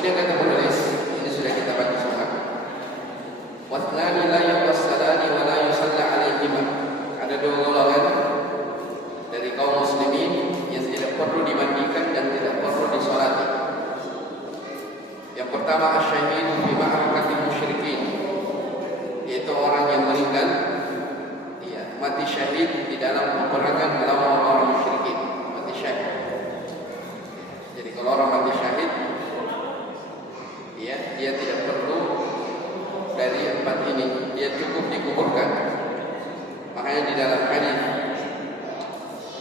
Kemudian kata penulis, ini sudah kita baca semua. Wathnani la yuwassalani wa la yusalla alaihima. Ada dua golongan dari kaum muslimin yang tidak perlu dimandikan dan tidak perlu disolati. Yang pertama asy-syahidu fi ma'rakatil musyrikin, yaitu orang yang meninggal mati syahid di dalam peperangan melawan orang musyrikin, mati syahid. Jadi kalau orang mati syahid, dia tidak perlu dari empat ini, dia cukup dikuburkan. Makanya di dalam hadis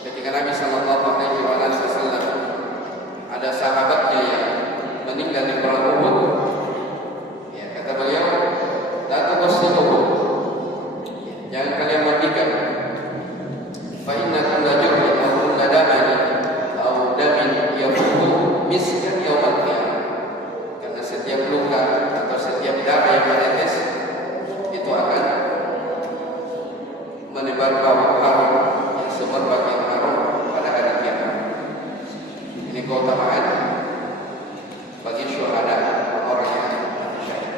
ketika Nabi sallallahu alaihi wasallam ada sahabatnya yang meninggal di perang Uhud, kata beliau, la tughsiluhu, jangan kalian mandikan. Fa innakum la jurhin aw kulla damin aw damin yafuhu miskan yawmal qiyamah. Karena setiap luka atau setiap darah yang menetes itu akan menebar bau harum yang semerbak yang harum pada hari kiamat. Ini keutamaan bagi syuhada, orang yang mati syahid.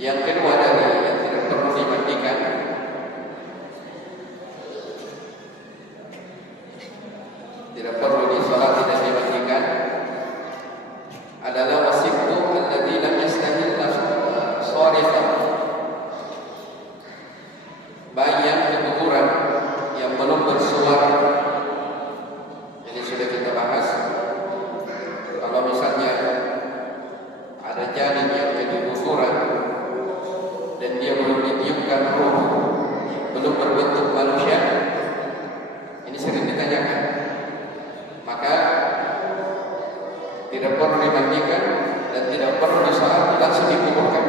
Yang kedua dari yang tidak perlu dimandikan tidak perlu disolati dan dimandikan adalah wasiftu alladzi lam yastahil sharifan, bayi yang keguguran yang belum bersuara. Ini sudah kita bahas. Kalau misalnya ada janin yang keguguran dan dia belum ditiupkan ruh, belum berbentuk manusia, ini sering ditanyakan, maka tidak perlu dimandikan dan tidak perlu disolati, langsung dikuburkan.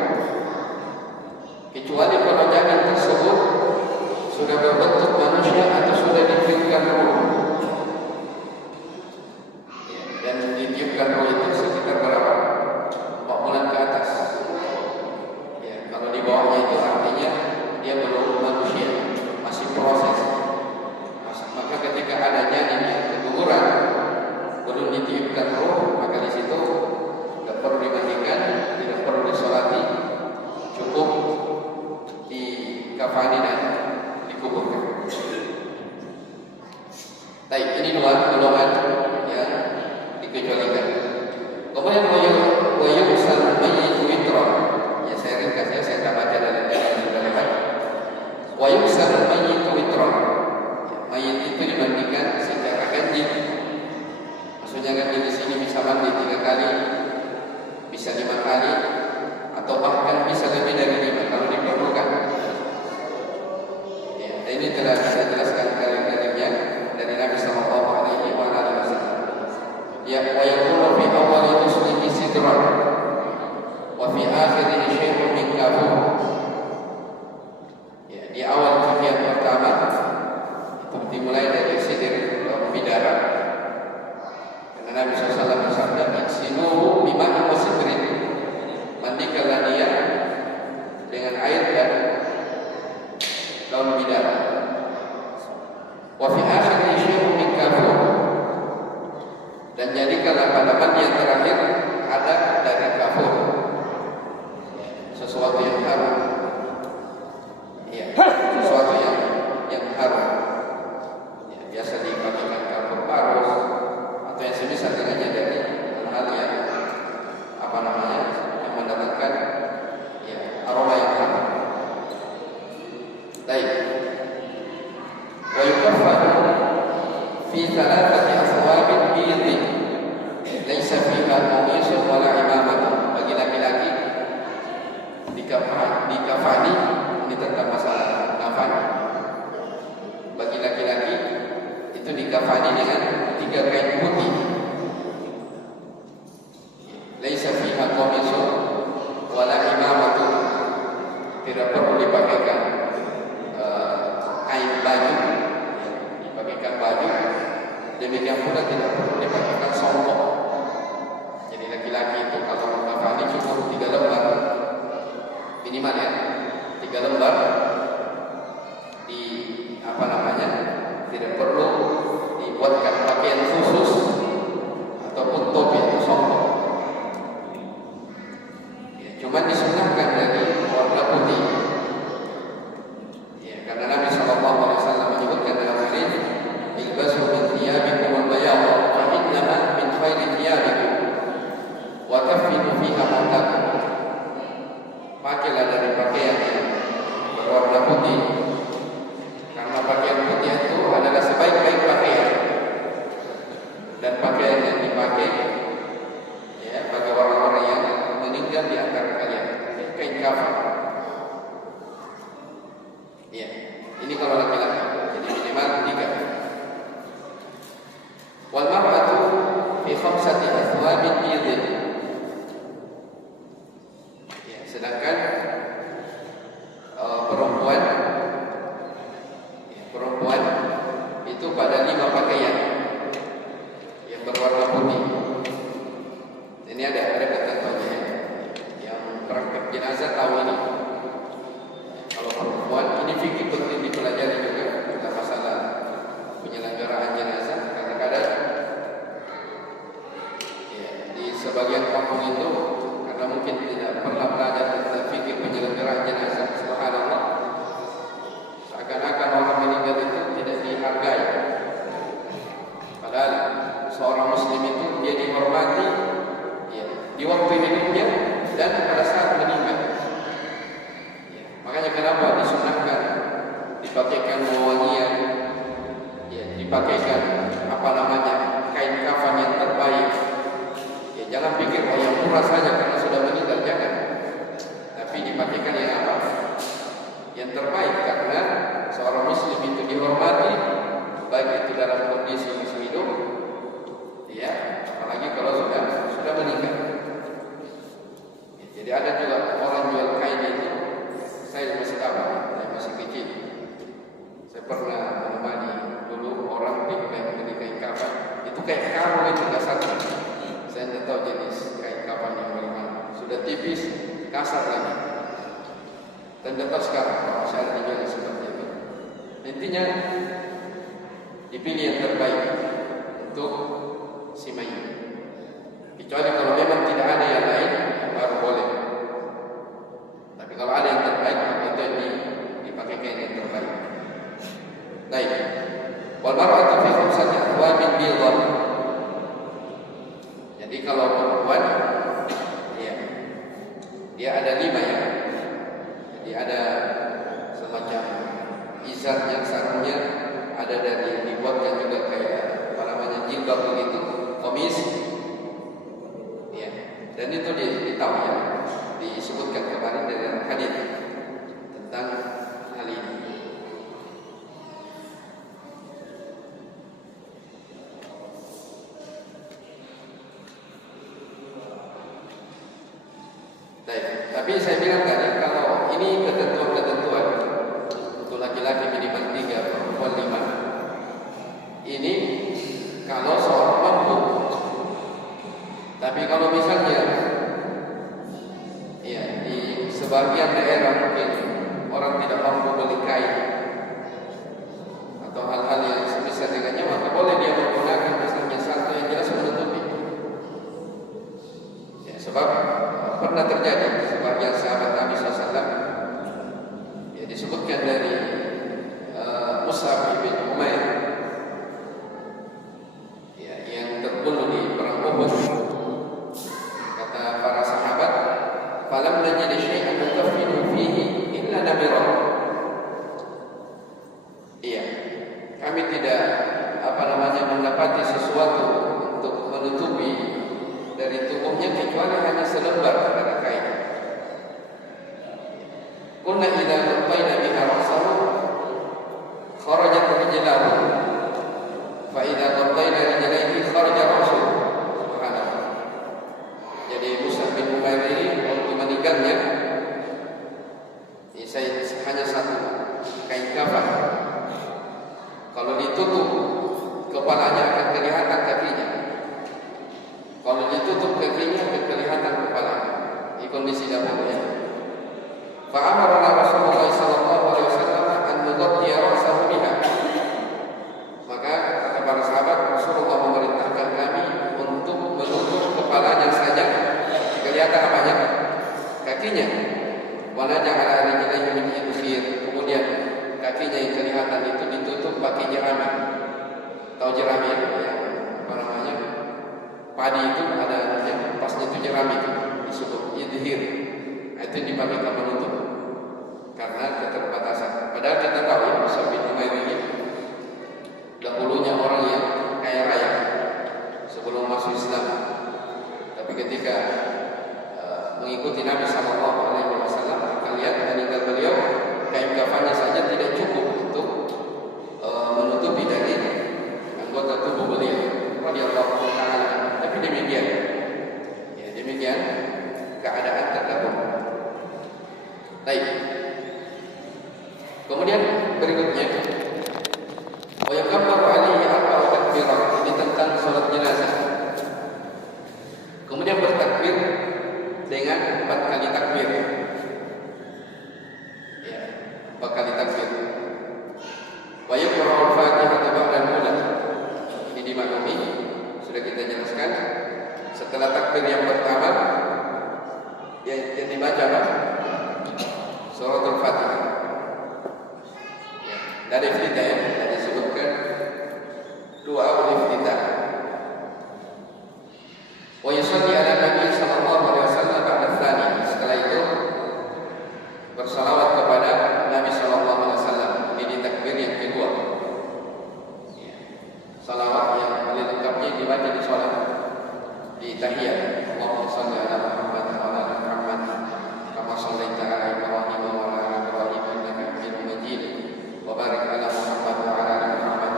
Kecuali kalau janin tersebut sudah berbentuk manusia atau sudah ditiupkan ruh, dan ditiupkan ruh itu sekitar berapa? 4 bulan ke atas. Kalau di bawahnya itu artinya dia belum manusia, masih proses. Maka ketika ada janin yang keguguran belum ditiupkan ruh, maka di situ tidak perlu dimandikan, tidak perlu disolati, cukup dikafani dan dikuburkan. Baik, ini dua golongan yang dikecualikan. Kemudian wayusal mayyitu witran. Ya, saya ringkas ya, saya tak baca dari yang sudah lewat. Wayusal mayyitu witran. Mayit itu dimandikan secara ganjil. Maksudnya ganjil di sini bisa mandi 3 kali, bisa 5 kali, atau bahkan bisa lebih dari 5 kalau diperlukan. Ini telah saya jelaskan dalil-dalilnya dari Nabi sallallahu alaihi wasallam. Wa yakunu fi awwali ghuslihi sidran wa fi akhirihi syai'un min kafur. Di awal cucian pertama itu dimulai dari sidir atau bidara. Karena Nabi sallallahu alaihi wasallam bersabda, "Sinuhu bima'in wa sidrin." Mandikanlah dia dengan air dan daun bidara. Wa fi akhirihi syai'un min kafur. Dan jadikanlah pada mandi yang terakhir ada dari kafur, sesuatu yang harum. Sesuatu yang harum. Biasa dipakai kafur parus atau yang semisal dengannya dari hal-hal yang yang mendatangkan aroma yang harum. Baik. Wa yukaffanu fi thalathati aswabin bidin laisa fiha qamisun wala imamatun. Bagi laki-laki dikafani, ini tentang masalah kafan. Bagi laki-laki itu dikafani dengan 3 kain putih. Laisa fiha qamisun wala imamatun. Tidak perlu dipakaikan kain baju, dipakaikan baju. Demikian pula tidak perlu dipakaikan songkok. Jadi laki-laki itu kalau kafani cukup 3 lembar minimal, 3 lembar di tidak perlu dibuatkan pakaian khusus ataupun topi atau songkok. kafinu fiha mautakum. Pakailah dari pakaian yang berwarna putih, karena pakaian putih itu adalah sebaik-baik pakaian, dan pakaian yang dipakai ya bagi orang-orang yang meninggal di antara kalian, kain kafan. Ya, ini kalau laki-laki, jadi minimal 3. Wal mar'atu fi khamsati athwabin bidin. Ya, sedangkan perempuan itu pada 5 pakaian yang berwarna putih. Ini ada ketentuannya. Yang praktek jenazah tahu ini. Kalau perempuan, ini fikih penting dipelajari juga tentang masalah penyelenggaraan jenazah. Kadang-kadang ya, di sebagian kampung itu karena mungkin tidak pernah belajar tentang fikih penyelenggaraan jenazah, subhanallah, seakan-akan orang meninggal itu tidak dihargai. Padahal seorang muslim itu dia dihormati ya, di waktu hidupnya dan pada saat meninggal. Ya, makanya kenapa disunahkan dipakaikan wewangian, ya, dipakaikan kain kafan yang terbaik. Ya, jangan pikir yang murah saja karena sudah meninggal, jangan. Tapi dipakaikan yang apa? Yang terbaik, karena seorang muslim itu dihormati baik itu dalam kondisi masih hidup, ya, apalagi kalau sudah meninggal. Ya, jadi ada juga orang jual kain itu, saya masih tahu, saya masih kecil. Saya pernah menemani dulu orang beli kain kafan. Itu kayak karung itu kasarnya. Saya tidak tahu jenis kain kafan yang bagaimana. Sudah tipis, kasar lagi. Dan tetap sekarang kalau saya dijual seperti itu. Intinya dipilih yang terbaik untuk si mayit. Kecuali kalau memang tidak ada yang lain, baru boleh. Tapi kalau ada yang terbaik, itu yang dipakaikan yang terbaik. Baik. Wal mar'atu fi khamsati athwabin bidhan. Jadi kalau perempuan, ya, dia ada 5 ya. Jadi ada semacam izarnya, sarungnya, ada dari dibuatkan juga kayak jilbab begitu, komis, ya. Dan itu ditahu ya, disebutkan kemarin dari hadis tentang hal ini. Tapi saya bilang tadi, kalau ini ketentuan-ketentuan untuk laki-laki minimal 3, perempuan 5, ini kalau seorang mampu. Tapi kalau misalnya ya di sebagian daerah mungkin orang tidak mampu beli kain atau hal-hal yang semisal dengannya, maka boleh dia menggunakan misalnya satu yang jelas menutupi. Ya, sebab pernah terjadi sebagian sahabat Nabi SAW, ya, disebutkan dari Mus'ab bin Umair, ya, yang terbunuh di perang Uhud. Kata para sahabat, falam najid syai'an nukaffinu fihi illa nabira. Iya, kami tidak mendapati sesuatu untuk menutupi dari tubuhnya kecuali hanya selembar dari kain. Qulna idza qaina biha ra'sahu kharajat rijlahu fa idza qaina rijlaihi kharaja ra'suhu. Subhanallah. Jadi Mus'ab bin Umair ini waktu meninggalnya, ini saya hanya satu kain kafan. Kalau ditutup kepalanya akan kelihatan kakinya. Kalau ditutup kakinya akan kelihatan kepalanya. Ini kondisi dahulu ya. Fa'amarna Rasulullah sallallahu alaihi wasallam an nughatti ra'sahu biha. Maka kata para sahabat, Rasulullah memerintahkan kami untuk menutup kepalanya saja. Kelihatan apanya? Kakinya. Wa naj'ala rijlaihi min idkhir. Kemudian kakinya yang kelihatan itu ditutup pakai jerami. Tahu jerami ya? Padi itu ada yang pasnya itu jerami itu. itu dipakai penutup karena keterbatasan. Padahal kita tahu ya, Mus'ab bin Umair ini dahulunya orang yang kaya raya sebelum masuk Islam. Tapi ketika mengikuti Nabi Sallallahu Alaihi Wasallam, kita lihat meninggal beliau, kain kafannya saja tidak cukup untuk menutupi dari anggota tubuh beliau. Radhiyallahu taala. Tapi demikian, ya demikian keadaan terdahulu. Baik. Kemudian berikutnya, wa yakabbaru alaihi arba'u takbirat. Ini tentang salat jenazah. Kemudian bertakbir dengan 4 kali takbir. Ya, 4 kali takbir. Wa yaqra'u al-Fatihah ba'da al-ula. Ini dimaklumi, sudah kita jelaskan. Setelah takbir yang pertama, yang dibaca apa? Suratul Fatihah. Ya, dari iftitah ya, tadi disebutkan doa iftitah. Wa yusalli ala Nabi sallallahu alaihi wasallam ba'da tsani. Setelah itu bersalawat kepada Nabi sallallahu alaihi wasallam. Ini takbir yang kedua. Ya. Salawat yang paling lengkapnya dibaca di salat, di tahiyat. Allahumma shalli ala Muhammad wa ala ali Muhammad kama shallaita ala Ibrahim wa ala ali Ibrahim innaka Hamidum Majid. Wa barik ala Muhammad wa ala ali Muhammad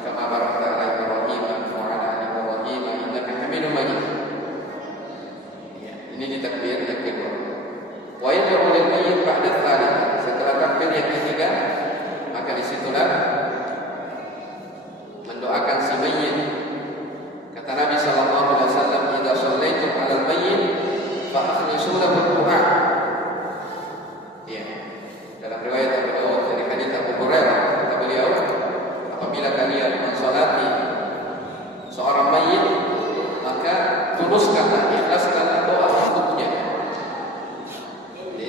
kama barakta ala Ibrahim wa ala ali Ibrahim innaka Hamidum Majid. Ini di takbir yang kedua. Wa yad'u lil mayyit ba'da tsalits. Setelah takbir yang ketiga, maka disitulah mendoakan si mayyit. Kata Nabi sallallahu alaihi wasallam, "Idza shallaitum 'alal mayyit fa akhlisu lahu du'a." Ya. Dalam riwayat Abu Dawud dari hadits Abu Hurairah, kata beliau, apabila kalian mensolati seorang mayyit, maka tuluskanlah, ikhlaskanlah doa untuknya.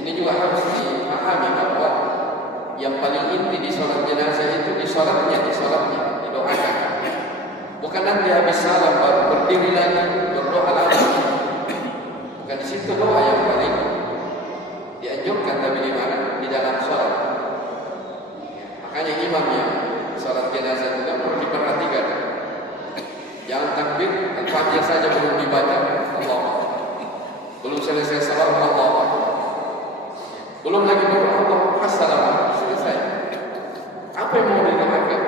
Ini juga harus dipahami bahwa yang paling inti di sholat jenazah itu di sholatnya, didoakan. Bukan nanti habis salam baru berdiri lagi berdoa lagi. Bukan di situ doa yang paling dianjurkan, tapi di mana? Di dalam sholat. Makanya imam yang sholat jenazah juga perlu diperhatikan. Jangan takbir, Al-Fatihah saja belum dibaca, Allah. Belum selesai salat, Allah. Belum lagi berdoa, Assalamualaikum, selesai. Apa yang mau didoakan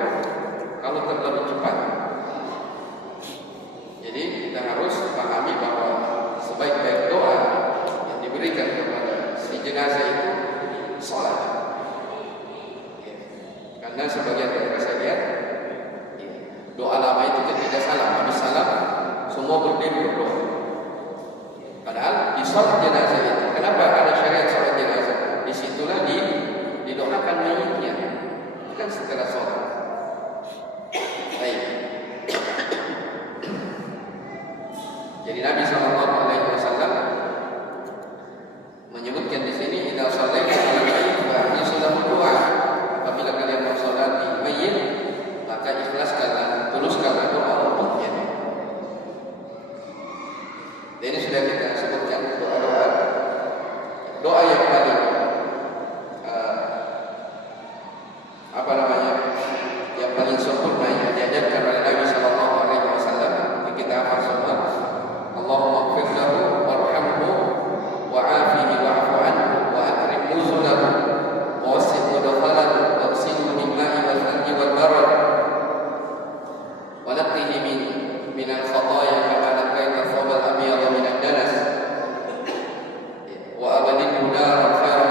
kalau terlalu cepat? Jadi kita harus pahami bahwa sebaik-baik doa yang diberikan kepada si jenazah itu salat. Karena sebagian dari saya lihat doa lama itu ketika salam, habis salam semua berdiri berdoa. Padahal di sholat jenazah itu, kenapa ada syariat sholat jenazah? Disitulah didoakan mayitnya, bukan setelah sholat. Baik. Jadi Nabi Sallallahu Alaihi Wasallam menyebutkan di sini, "Idza shallaitum 'alal mayyit fa akhlisu lahu du'a." Apabila kalian mensolati mayit, maka ikhlaskanlah, tuluskanlah doa untuknya. Dan ini sudah kita sebutkan doa-doa. Doa yang paling yang paling sempurna yang diajarkan oleh Nabi Sallallahu Alaihi Wasallam, kita hafal semua. Allahumma ighfir lahu warhamhu wa'afihi wa'fu anhu wa akrim nuzulahu wa wasi' mudkhalahu waghsilhu bil ma'i wal thalji wal barad wa naqqihi min al khataaya kama naqaita thawb al abyad min ad danas wa abadilhu daran khairan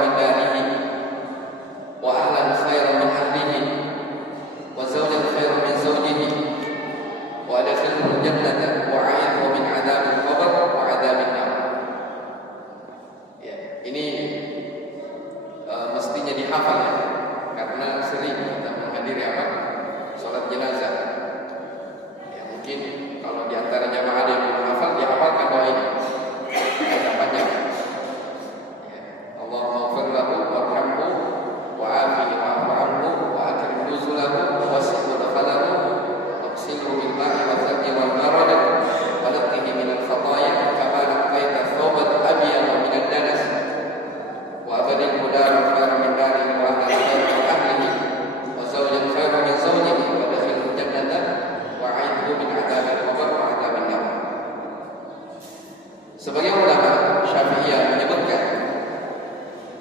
Sebagian ulama Syafi'iyah menyebutkan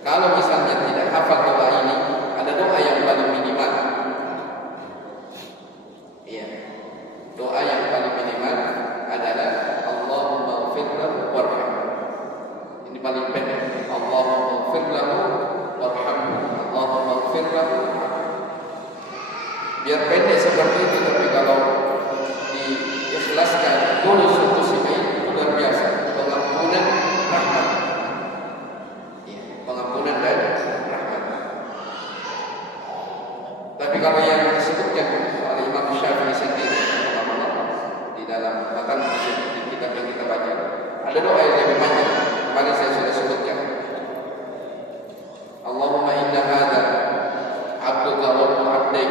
kalau misalnya tidak hafal doa ini, ada doa yang paling minimal. Iya, doa yang paling minimal adalah Allahumma ighfir lahu warhamhu. Ini paling pendek. Allahumma ighfir lahu warhamhu. Allahumma ighfir lahu warhamhu. Biar pendek seperti itu, tapi kalau diikhlaskan tulus untuk si bayi, luar biasa. Pengampunan rahmat. Ya, pengampunan dan rahmat. Tapi kalau yang disebutkan oleh Imam Syafi'i sendiri di dalam matan di kitab yang kita baca, ada doa yang lebih panjang. Kemarin saya sudah sebutkan. Allahumma inna hadza 'abduka wa ibnu 'abdik.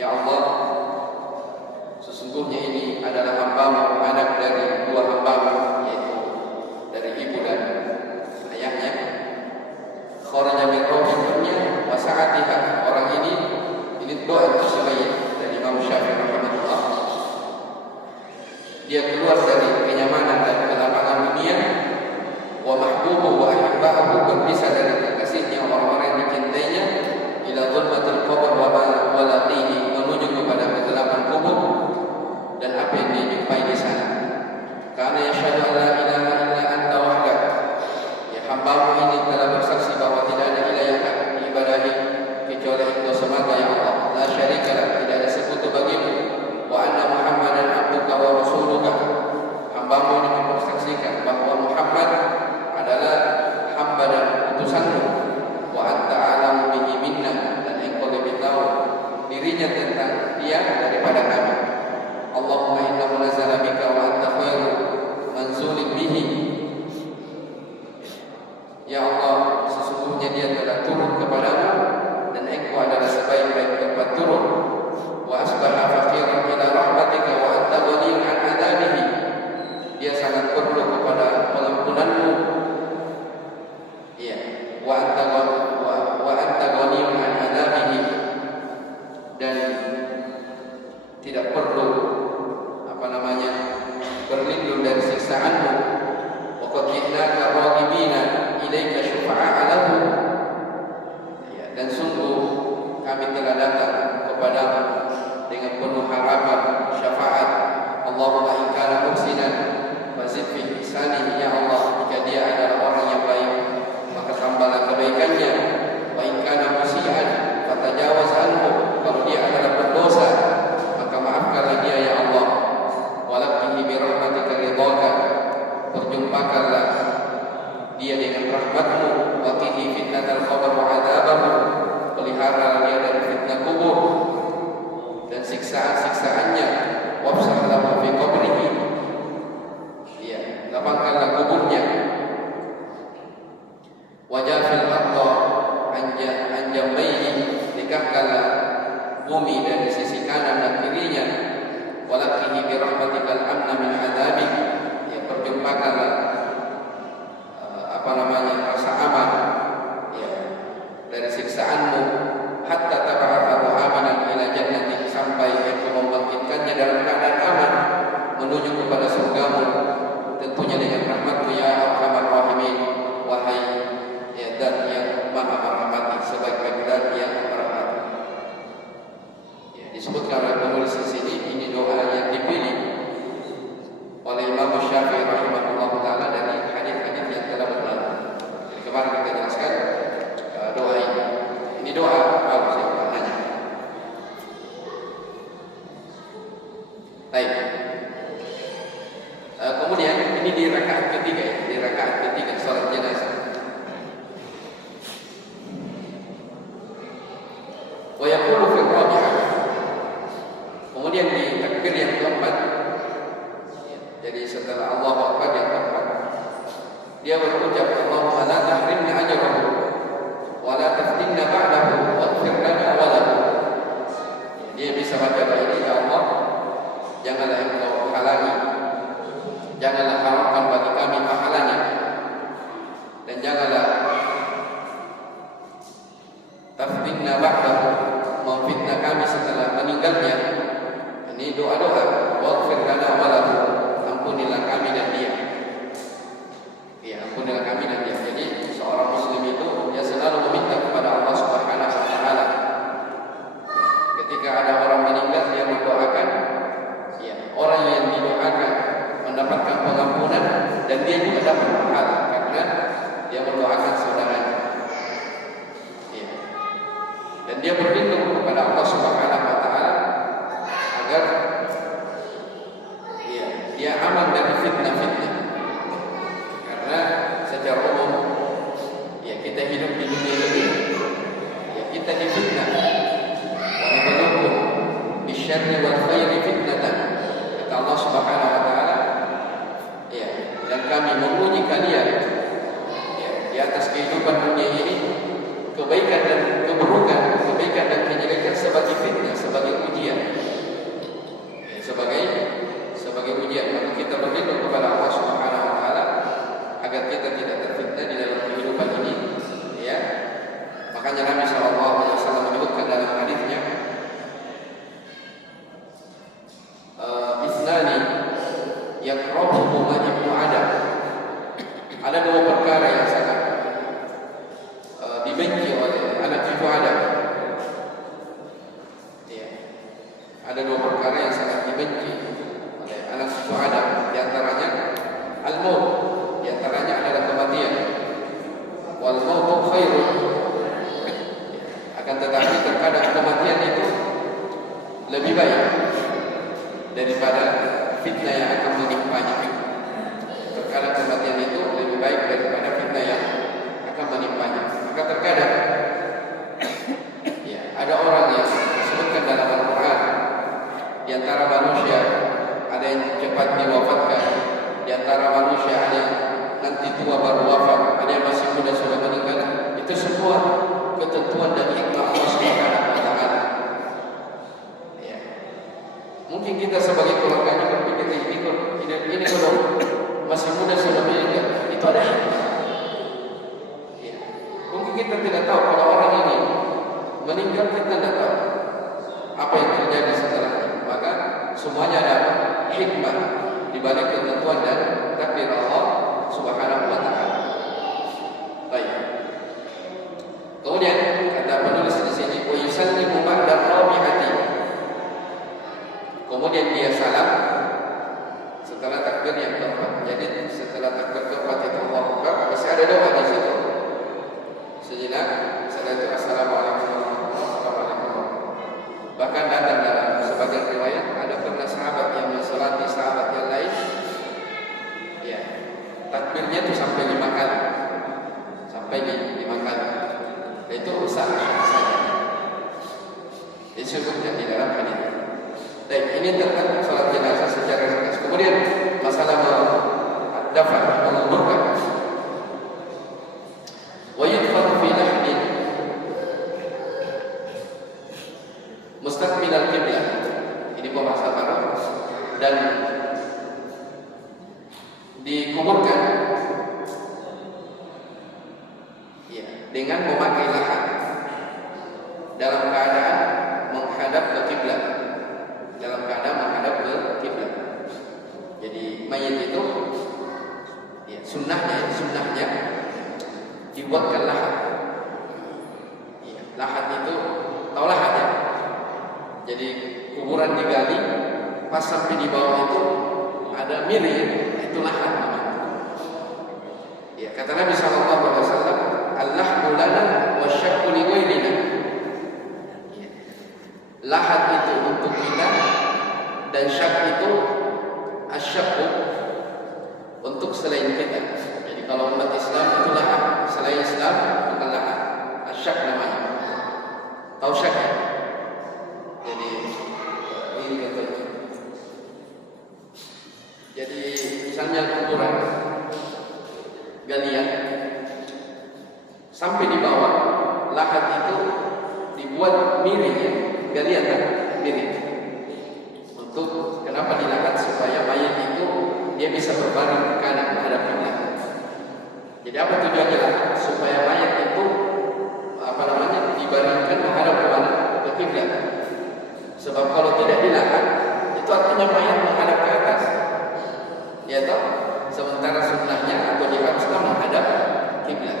Ya Allah, sesungguhnya ini adalah hamba-Mu, anak dari dua hamba-Mu, yaitu dari ibu dan ayahnya. Kharaja min rahimnya wa sa'atiha. Orang ini doa untuk sebaik dari Imam Syafi'i rahimahullah. Dia keluar dari kenyamanan dan kelapangan dunia, wa mahbubu wa ahibbahu, berpisah dari kekasihnya, orang-orang yang dicintainya, ila zulmatil qabr wa laqihi, menuju kepada kegelapan kubur dan apa yang dia jumpai di sana. Karena yashhadu an la ilaha illa anta wahdak, ya hamba-Mu ini telah bersaksi bahwa tidak ada ilah yang hak diibadahi kecuali Engkau semata ya Allah, la syarika lak, tidak ada sekutu bagimu, wa anna Muhammadan abduka wa rasuluka, hamba-Mu ini mempersaksikan bahwa Muhammad adalah hamba dan utusan-Mu, wa anta a'lamu bihi minna, dan Engkau lebih tahu dirinya tentang dia daripada kami. Allahumma innahu nazala bika wa anta khairu manzulin bihi. Ya Allah, sesungguhnya dia telah turun kepadamu dan Engkau adalah sebaik-baik tempat turun. Wa asbaha faqiran ila rahmatika wa anta ghaniyun an adabihi. Dia sangat perlu kepada pengampunan-Mu. Iya, wa anta ghaniyun an adabihi, dan tidak perlu berlindung dari siksaan-Mu. Wa qad ji'naka raghibina ilaika syufa'a lahu. Ya, dan sungguh kami telah datang kepadamu dengan penuh harapan syafaat. Allahumma in kana muhsinan fazid fi ihsanihi, ya Allah, jika dia adalah orang yang baik maka tambahlah kebaikannya. Wa in kana musii'an fatajawaz anhu, kalau dia adalah berdosa maka maafkanlah dia ya Allah. Walaqtihi bi rahmatika ridhaka, perjumpakanlah dia dengan rahmat-Mu. Waqihi fitnatal qabr wa 'adzabahu, pelihara dia dari fitnah kubur dan siksaan-siksaannya. Wafsah lahu fi qabrihi, ya, lapangkanlah kuburnya. Wajafil ardha an jambayhi, nikahkanlah bumi dari sisi kanan dan kirinya. Walakihi bi rahmatikal amna min adzabik, ya, perjumpakanlah rasa aman, ya, dari siksaanmu. Hatta tab'athahu aminan ila jannati, sampai Engkau membangkitkannya dalam keadaan aman menuju kepada surga-Mu, tentunya dengan rahmat-Mu ya arhamar rahimin, wahai ya zat yang maha merahmati, sebaik-baik zat yang merahmati. Ya, disebutkan oleh penulis di sini, ini doa yang dipilih oleh Imam Syafi'i rahimahullah taala dari hadis-hadis yang telah berlalu. Jadi kemarin kita jelaskan doa ini. Ini doa bagus ya, maknanya. Baik. Kemudian ini di rakaat ketiga ya, di rakaat ketiga salat jenazah. Wa yaqulu fi rabi'ah. Kemudian di takbir yang keempat, jadi setelah Allahu Akbar yang keempat, dia berucap Allahumma la tahrimna ajrahu wa la taftinna ba'dahu waghfir lana wa lahu. Dia bisa baca doa ini, ya Allah, janganlah Engkau halangi, janganlah haramkan bagi kami pahalanya, dan janganlah taftinna ba'dahu, memfitnah kami setelah meninggalnya. Ini doa-doa. Waghfir lana wa lahu, ampunilah kami dan dapat pahala karena dia mendoakan saudaranya. Ya. Dan dia berlindung kepada Allah Subhanahu wa taala agar ya, dia aman dari fitnah-fitnah. Karena secara umum ya kita hidup di dunia ini ya kita difitnah. Wa nabluukum bisyarri wal khairi fitnatan. Kata Allah Subhanahu wa taala, ya, dan kami menguji kalian ya, di atas kehidupan dunia ini, kebaikan dan keburukan, kebaikan dan kejelekan sebagai fitnah, sebagai ujian. Ya, sebagai ujian. Maka kita berlindung kepada Allah Subhanahu wa taala agar kita tidak terfitnah di dalam kehidupan ini, ya. Makanya Nabi sallallahu alaihi wasallam menyebutkan dalam hadisnya, isnani yakrahuhuma ibnu Adam. Ada dua perkara yang sangat dibenci oleh anak cucu Adam. Ya. Ada dua perkara yang sangat dibenci oleh anak cucu Adam. Di antaranya al-maut, di antaranya adalah kematian. Wal mautu khairun. Akan tetapi terkadang kematian itu lebih baik daripada fitnah yang akan menimpanya. Terkadang kematian itu lebih baik daripada fitnah yang akan menimpanya. Maka terkadang ya, ada orang yang disebutkan dalam Al-Quran, di antara manusia ada yang cepat diwafatkan, di antara manusia ada yang nanti tua baru wafat, ada yang masih muda sudah meninggal. Itu semua ketentuan dan hikmah Allah Subhanahu wa taala. Ya. Mungkin kita sebagai keluarganya berpikir ini kalau masih muda sudah meninggal, itu ada hikmah. Ya. Mungkin kita tidak tahu kalau orang ini meninggal, kita tidak tahu apa yang terjadi setelahnya. Maka semuanya ada hikmah di balik ketentuan dan takdir Allah Subhanahu wa taala. Baik. Kemudian kata penulis di sini, wa yusallimu ba'da rabi'ati. Kemudian dia salam setelah takbir yang keempat. Jadi setelah takbir keempat itu Allah Akbar, masih ada doa di situ. Sejenak setelah itu assalamualaikum warahmatullahi wabarakatuh. Bahkan datang dalam sebagian riwayat ada pernah sahabat yang mensolati sahabat yang lain. Ya, takbirnya itu sampai 5 kali. Sampai 5 kali. Itu usaha saja. Disebutkan di dalam hadis. Baik, ini tentang salat jenazah secara ringkas. Kemudian masalah dafan, menguburkan. Wa yudfanu fi lahdin mustaqbil al-qiblah. Ini pembahasan baru. Dan dikuburkan ya, dengan memakai lahan dalam keadaan menghadap ke kiblat. Dalam keadaan menghadap ke kiblat. Jadi mayat itu ya, sunnahnya dibuatkan lahat. Ya, lahat itu tahu lahat ya. Jadi kuburan digali, pas sampai di bawah itu ada miring, itu lahat namanya. Ya, kata Nabi sallallahu alaihi wasallam, "Al-lahdu lana wa syaqu li ghairina." Ya. Lahat itu untuk kita dan syak itu asyaqqu untuk selain kita. Jadi kalau umat Islam itu lahat, selain Islam bukan lahat. Asyak namanya. Tahu syak ya? Jadi ini contohnya. Jadi misalnya kuburan galian sampai di bawah lahat itu dibuat miring ya, galian kan miring. Untuk kenapa dilahat? Supaya mayat itu dia bisa berbaring ke kanan menghadap kiblat. Jadi apa tujuannya lahat? Supaya mayat itu dibaringkan menghadap ke mana? Ke kiblat. Sebab kalau tidak dilahat, itu artinya mayat menghadap ke atas. Ya toh? Sementara sunnahnya atau diharuskan menghadap kiblat.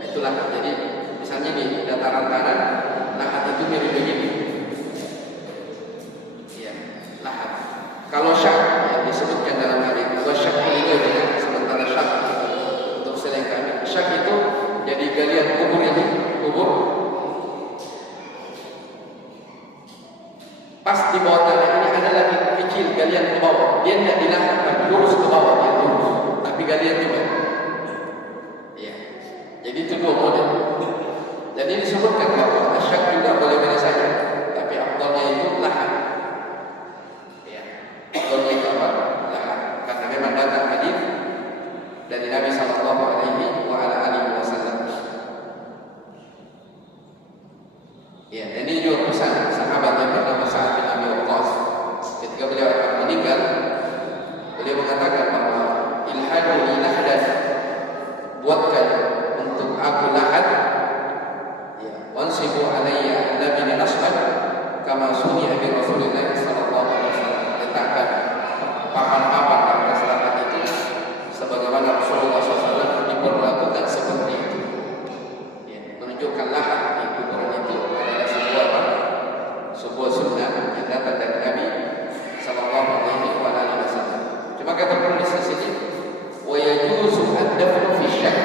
Itulah. Jadi misalnya di dataran tanah, lahat itu mirip begini. Ya, lahat. Kalau syak yang disebutkan dalam hadis, wa syaqu li ghairihi, sementara syak itu galian juga. Ya. Jadi itu dua model. Dan ini disebutkan bahwa asyak juga boleh beda saja, tapi afdalnya itu lahat. Ya. Afdalnya itu apa? Lahat. Karena memang datang hadis dari Nabi sallallahu alaihi wasallam. Ya, dan ini juga pesan sahabat yang bernama Sa'ad bin Abi Waqqas. Ketika beliau akan meninggal, beliau mengatakan bahwa ilhadu li lahdan, buatkan untuk aku lahat, ya, wansibu alayya labina nasban kama suni'a bi Rasulillah sallallahu alaihi wasallam. Letakkan papan-papan di atas lahat itu sebagaimana Rasulullah SAW diperlakukan seperti itu. Ya, menunjukkan lahat di kuburan itu adalah sebuah sunnah yang datang dari Nabi sallallahu alaihi wasallam. Cuma kata penulis di sini, wa yajuzu ad-dafnu fi syak.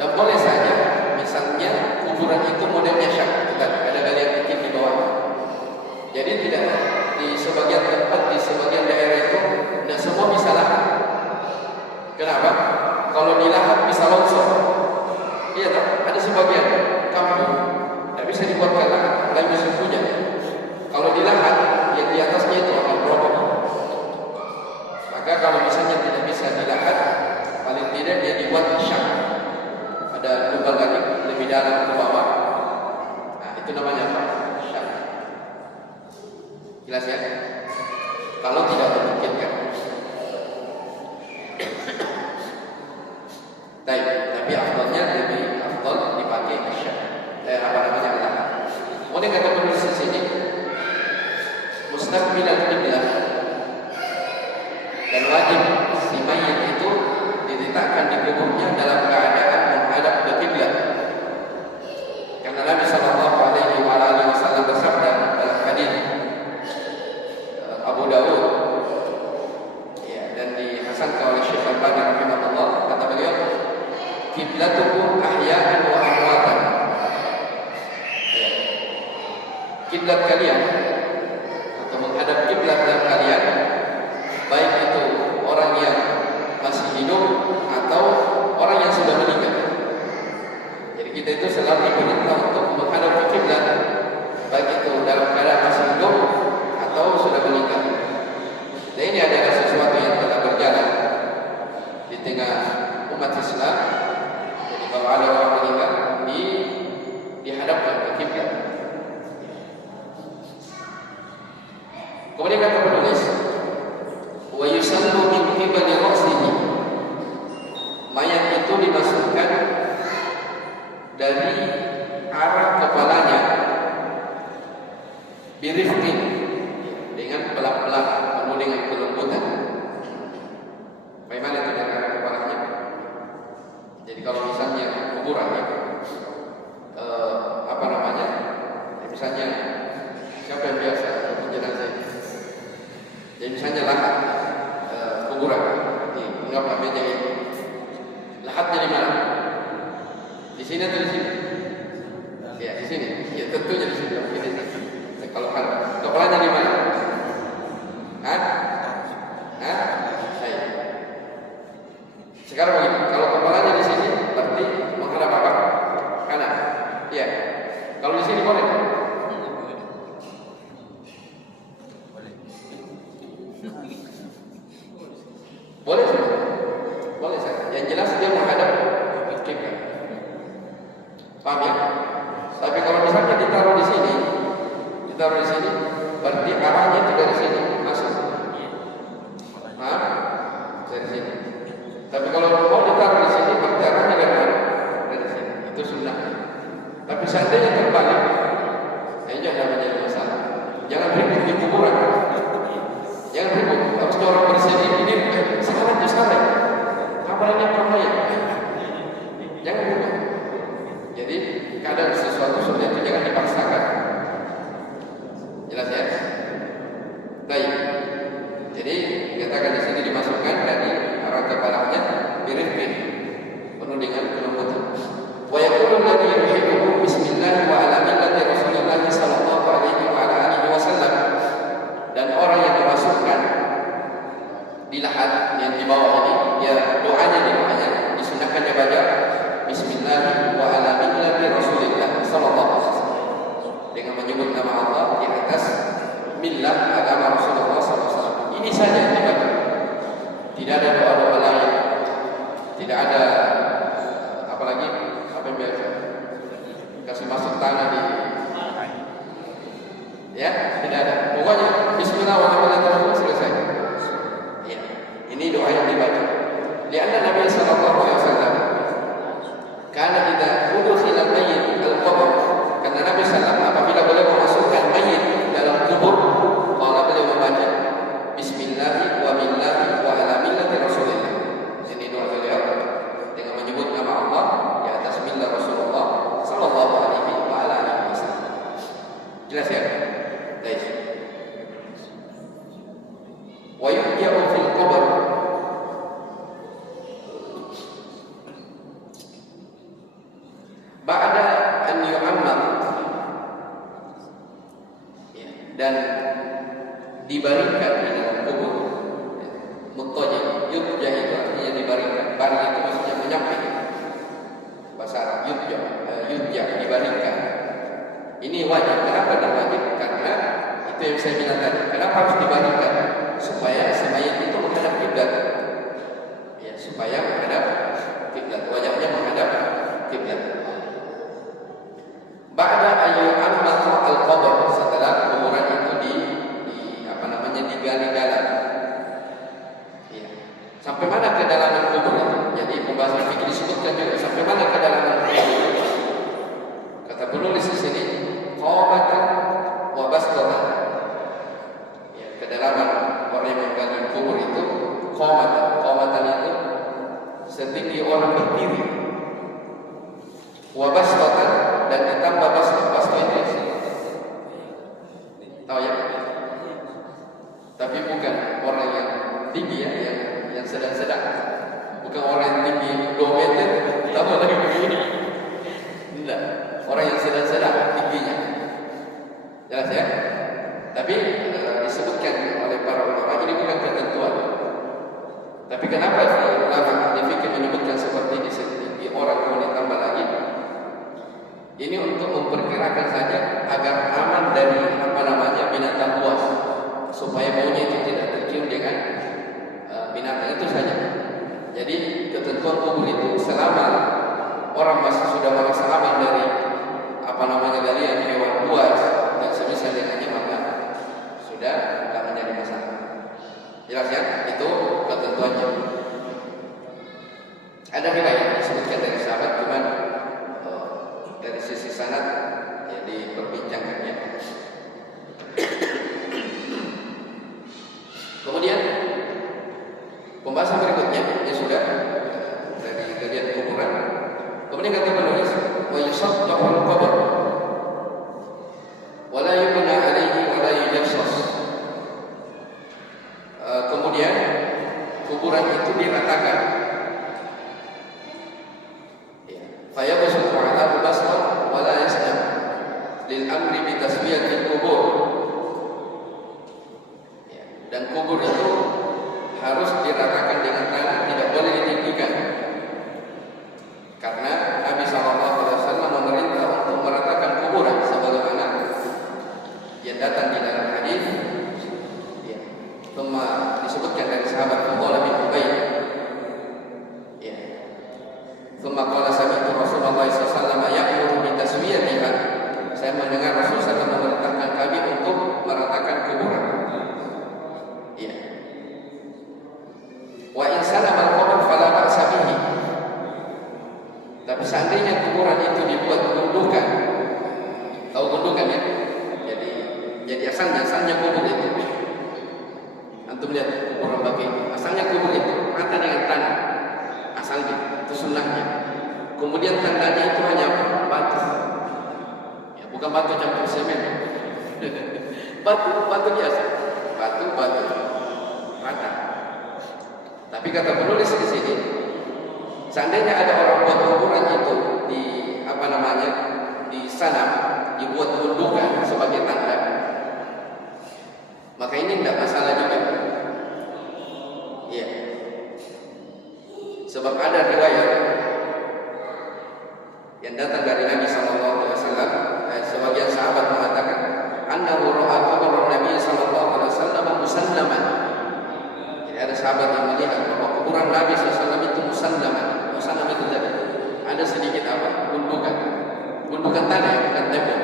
Dan boleh saja misalnya kuburan itu modelnya syak, ada galian kecil di bawah. Jadi tidak di sebagian tempat, di sebagian daerah itu tidak semua bisa lahat. Kenapa? Kalau dilahat bisa longsor. Iya tak? Ada sebagian kampung tidak bisa dibuatkan lahat, tidak bisa hujan. Kalau dilahat, yang di atasnya itu akan roboh. Maka kalau misalnya tidak bisa dilahat, paling tidak dia dibuat syak. Ada lubang lagi lebih dalam ke bawah. Nah, itu namanya apa? Syak. Jelas ya? Kalau tidak memungkinkan. Tapi afdalnya lebih afdal dipakai syak. Allah. Kemudian kata penulis di sini, mustaqbilal qiblah, dan wajib si mayit itu diletakkan di kuburnya dalam keadaan menghadap ke kiblat. Karena Nabi sallallahu alaihi wasallam bersabda dalam hadis Abu Dawud, ya, dan dihasankan oleh Syekh Al-Albani rahimahullah, kata beliau, kiblatukum ahya'an wa amwatan. Kiblat kalian atau menghadap kiblat dalam kalian, baik itu orang yang masih hidup atau orang yang sudah meninggal. Jadi kita itu selalu diperintah untuk menghadap ke kiblat, baik itu dalam keadaan masih hidup atau sudah meninggal. Dan ini adalah sesuatu yang telah berjalan di tengah umat Islam. Jadi kalau ada orang meninggal, dihadapkan ke kiblat. Kemudian kata penulis, wa yusallu min qibali ra'sihi, mayat itu dimasukkan dari arah kepalanya, birifqin, dengan pelan-pelan, penuh dengan kelembutan. Bagaimana itu dari arah kepalanya? Jadi kalau misalnya kuburannya misalnya siapa yang biasa jenazah itu? Jadi misalnya lahat kuburan, anggaplah meja ini. Lahatnya di mana? Di sini atau di sini? Ya di sini. Ya tentunya di sini. Kalau kepalanya di mana? Saya. Sekarang begini, kalau kepalanya di sini, berarti menghadap apa? Kanan. Iya. Kalau di sini boleh? Boleh saja. Boleh saja. Yang jelas dia menghadap kiblat. Paham ya? Tapi kalau misalnya ditaruh di sini, berarti arahnya itu dari sini masuk. Paham? Dari sini. Tapi kalau mau ditaruh di sini, berarti arahnya dari mana? Dari sini. Itu sunnah. Tapi seandainya terbalik, ini jangan menjadi masalah. Jangan ribut di kuburan. Jangan ribut. Harus orang bersedih ini. Sekarang itu salah. Apalagi permainan. Jangan ribut. Jadi kadang sesuatu sudah itu jangan dipaksakan. Jelas ya? Baik. Jadi dikatakan di sini dimasukkan dari arah kepalanya birifqin, penuh dengan kelembutan. Wa yaqulu alladhi yuhibbu bismillah di lahat yang di bawah ini, ya doanya disunahkan dia baca Bismillah wa ala millati Rasulillah sallallahu alaihi wasallam, dengan menyebut nama Allah di atas millah agama Rasulullah sallallahu alaihi wasallam. Ini saja yang dibaca. Tidak ada doa-doa lain. Tidak ada apalagi apa yang biasa kasih masuk tanah di, ya, tidak ada. Pokoknya Bismillah wa ala millati Rasulillah selesai. Ya, ini doa yang dibaca. Lianna Nabi sallallahu alaihi wasallam karena idza udkhila al-mayyit al-qabr, karena Nabi sallallahu apabila beliau memasukkan mayit dalam kubur, qala beliau membaca Bismillah wa billahi wa ala millati Rasulillah. Ini doa beliau dengan menyebut nama Allah di atas millah Rasulullah sallallahu alaihi wa ala alihi wasallam. Jelas ya? Baik. Wa yu'ja'u fil qabr, ba'da an yu'ammar, dan dibaringkan di dalam kubur. Muttoja, yubja itu artinya dibaringkan. Baring itu maksudnya menyamping. Bahasa Arab yubja dibaringkan. Ini wajib. Kenapa dan wajib? Karena itu yang saya bilang tadi. Kenapa harus dibaringkan? Supaya si mayat itu menghadap kiblat. Ya, supaya menghadap kiblat. Wajahnya menghadap kiblat. Ba'da ayyu'ammar al-qabr, setelah kuburan itu digali dalam. Ya. Sampai mana kedalaman kubur itu? Jadi pembahasan fikih disebutkan juga sampai mana kedalaman kubur. Kata penulis di sini, qamatan wa bastatan. Ya, kedalaman orang yang menggali kubur itu qamatan. Qamatan itu setinggi orang berdiri. Wa bastatan, dan ditambah bastatan. Bastatan itu tahu ya? Tapi bukan orang yang tinggi ya, yang sedang-sedang. Bukan orang yang tinggi 2 meter, tambah lagi begini. Tidak, orang yang sedang-sedang tingginya. Jelas ya? Tapi disebutkan oleh para ulama ini bukan ketentuan. Tapi kenapa ulama di fikih menyebutkan seperti ini, setinggi orang kemudian tambah lagi? Ini untuk memperkirakan saja agar aman dari binatang buas, supaya baunya itu tidak tercium dengan binatang itu saja. Jadi ketentuan kubur itu selama orang masih sudah merasa aman dari galian hewan buas dan semisal dengannya, maka sudah tidak menjadi masalah. Jelas ya? Itu ketentuannya. Ada riwayat disebutkan dari sahabat, cuman dari sisi sanad ya diperbincangkannya. Kemudian pembahasan berikutnya ini sudah dari galian kuburan. Kemudian kata penulis, wa yusaddahu al-qabr wa la yubna alaihi wa la yujassas. Kemudian kuburan itu diratakan. Fa yabsutu ala basar wa la yaslam lil amri bi taswiyatil kubur. Dan kubur itu harus diratakan dengan tanah, tidak boleh ditinggikan. Karena Nabi SAW memerintah untuk meratakan kuburan sebagaimana yang datang di dalam hadis. Thumma disebutkan dari sahabat Abdullah bin Ubay. Thumma qala sami'tu Rasulullah SAW ya'muru bi taswiyatiha. Saya mendengar Rasulullah SAW memerintahkan kami untuk meratakan kuburan. Wa in salama al-qabr fala ba'sa bihi. Tapi seandainya kuburan itu dibuat gundukan, tahu gundukan ya? Jadi asalnya kubur itu. Antum lihat kuburan bagi asalnya kubur itu rata dengan tanah. Asalnya itu sunnahnya. Kemudian tandanya itu hanya batu. Ya, bukan batu campur semen. batu biasa. Batu rata. Tapi kata penulis di sini, seandainya ada orang buat kuburan itu di sana dibuat gundukan sebagai tanda, maka ini tidak masalah juga. Sebab ada riwayat yang datang dari Nabi sallallahu alaihi wasallam, sebagian sahabat mengatakan annahu ra'a qabran Nabi sallallahu alaihi wasallam musallaman. Jadi ada sahabat yang melihat bahwa kuburan Nabi sallallahu alaihi wasallam itu musallaman. Musallaman itu tadi ada sedikit apa? Gundukan tanah, bukan tembok.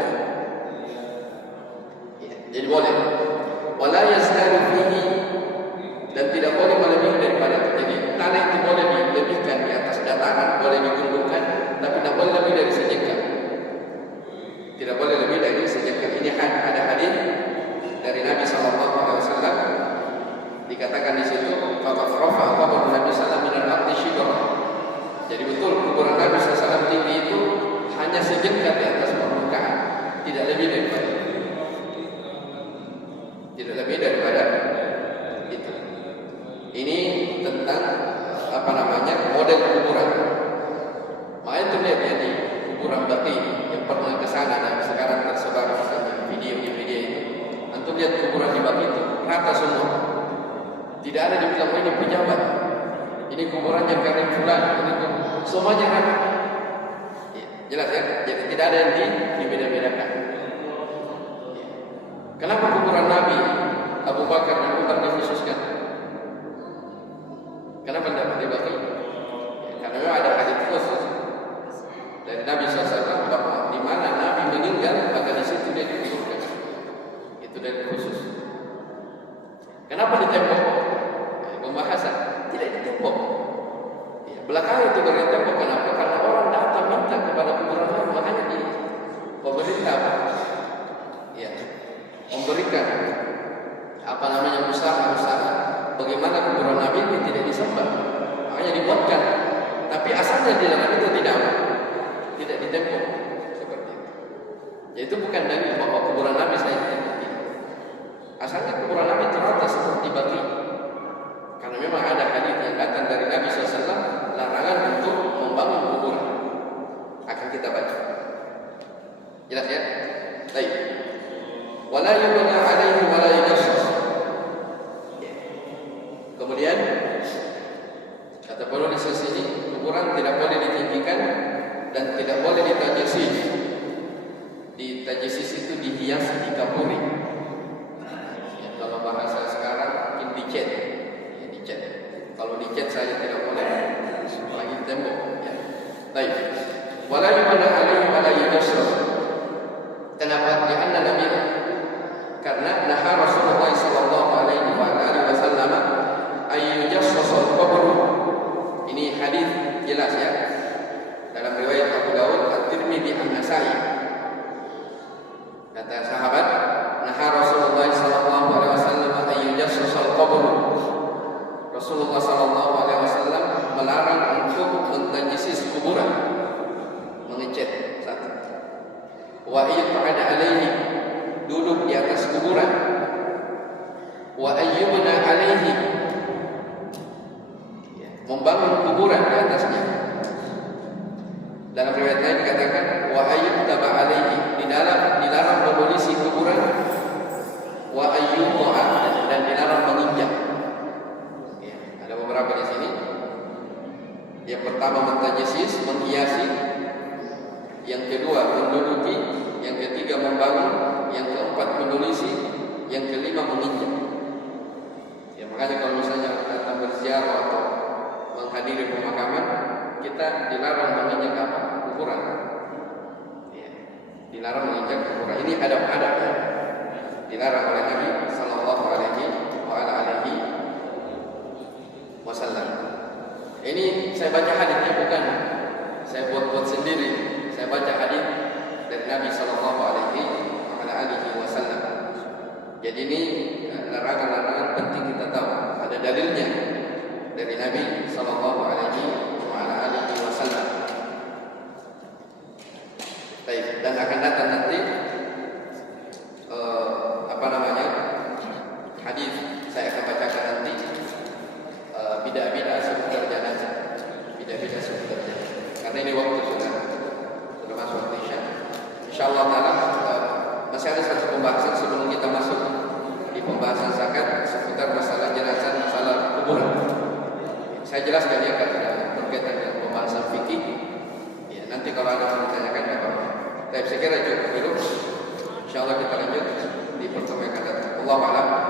Ya, jadi boleh. Wala yazdaru fihi, dan tidak boleh melebihi daripada itu. Jadi tanah itu boleh dilebihkan di atas dataran, boleh digundungkan, tapi tidak boleh lebih dari sejengkal. Tidak boleh lebih dari sejengkal. Ini ada hadis dari Nabi sallallahu alaihi wasallam, dikatakan di situ faqad rafa'a qabr Nabi sallallahu alaihi wasallam min al-ardi shibra. Jadi betul kuburan Nabi sallallahu alaihi wasallam tinggi itu hanya sejengkal di atas permukaan, tidak lebih daripada itu. Ini tentang model kuburan. Makanya itu lihat ya di kuburan Baqi yang pernah ke sana dan sekarang tersebar video itu. Antum lihat kuburan di Baqi itu rata semua. Tidak ada dibilang ini pejabat. Ini kuburannya Karim Fulan, ini semuanya rata. Ya, jelas ya. Jadi tidak ada yang dibeda-bedakan. Kenapa kuburan Nabi Abu Bakar dan Umar dikhususkan? Kenapa tidak dibagi? Ya, karena memang ada hadis khusus dari Nabi SAW bahwa di mana Nabi meninggal maka di situ dia dikuburkan. Itu dari khusus. Kenapa ditembok? Ya, pembahasan tidak ditembok. Ya, belakangan itu baru ditembok. Kenapa? Karena orang datang minta kepada kuburan Nabi, makanya di pemerintah ya memberikan usaha bagaimana kuburan Nabi ini tidak disembah, makanya dibuatkan. Tapi asalnya di dalam itu tidak ditembok seperti itu. Yaitu bukan dalil bahwa kuburan Nabi saya ditembok. Asalnya kuburan Nabi itu rata seperti batu. Karena memang ada hadis yang datang dari Nabi SAW larangan untuk membangun kuburan. Akan kita baca. Jelas ya? Baik. Wala yubna alaihi wala yujassas. Kemudian kata penulis di sini, kuburan tidak boleh ditinggikan dan tidak boleh ditajsis. Ditajsis itu dihiasi, dikapuri. Ya, kalau bahasa sekarang mungkin dicat. Ya, dicat. Kalau dicat saja tidak boleh, lagi tembok. Ya. Baik. Wala yubna alaihi wala yujassas. Kenapa? Karena Nabi, karena naha Rasulullah sallallahu alaihi wasallam ayyujassasal qabr. Ini hadis jelas ya. Dalam riwayat Abu Dawud, At-Tirmidzi, An-Nasa'i. Kata sahabat, naha Rasulullah sallallahu alaihi wasallam ayyujassasal qabr. Rasulullah sallallahu alaihi wasallam melarang untuk mentajsis kuburan, mengecat satu. Wa yuq'ada alaihi, duduk di atas kuburan. Wa ayyubna alaihi, membangun kuburan di atasnya. Dalam riwayat lain dikatakan wa ayyuktaba alaihi, dilarang menulisi kuburan. Wa ayyuqa, dan dilarang menginjak. Ya, ada beberapa di sini. Yang pertama mentajsis, menghiasi. Yang kedua menduduki. Yang ketiga membangun. Yang keempat menulisi. Yang kelima menginjak. Ya, makanya kalau misalnya datang berziarah atau menghadiri pemakaman, kita dilarang menginjak apa? Kuburan. Ya, dilarang menginjak kuburan. Ini adab-adab ya. Dilarang oleh Nabi sallallahu alaihi wasallam. Ini saya baca hadisnya, bukan saya buat-buat sendiri. Saya baca hadis dari Nabi sallallahu alaihi wasallam. Jadi ini larangan-larangan penting kita tahu. Ada dalilnya dari Nabi sallallahu alaihi wasallam. Baik, dan akan datang nanti hadis saya akan bacakan nanti bidah-bidah seputar jenazah. Bidah-bidah seputar jenazah. Karena ini waktu sudah masuk waktu Isya. Insyaallah taala masih ada satu pembahasan sebelum kita masuk di pembahasan zakat seputar masalah jenazah, masalah kuburan. Saya jelaskan ya karena berkaitan dengan pembahasan fikih. Ya, nanti kalau ada yang ditanyakan nggak apa-apa. Tapi saya kira cukup dulu. Insyaallah kita lanjut di pertemuan yang akan datang. Wallahu a'lam.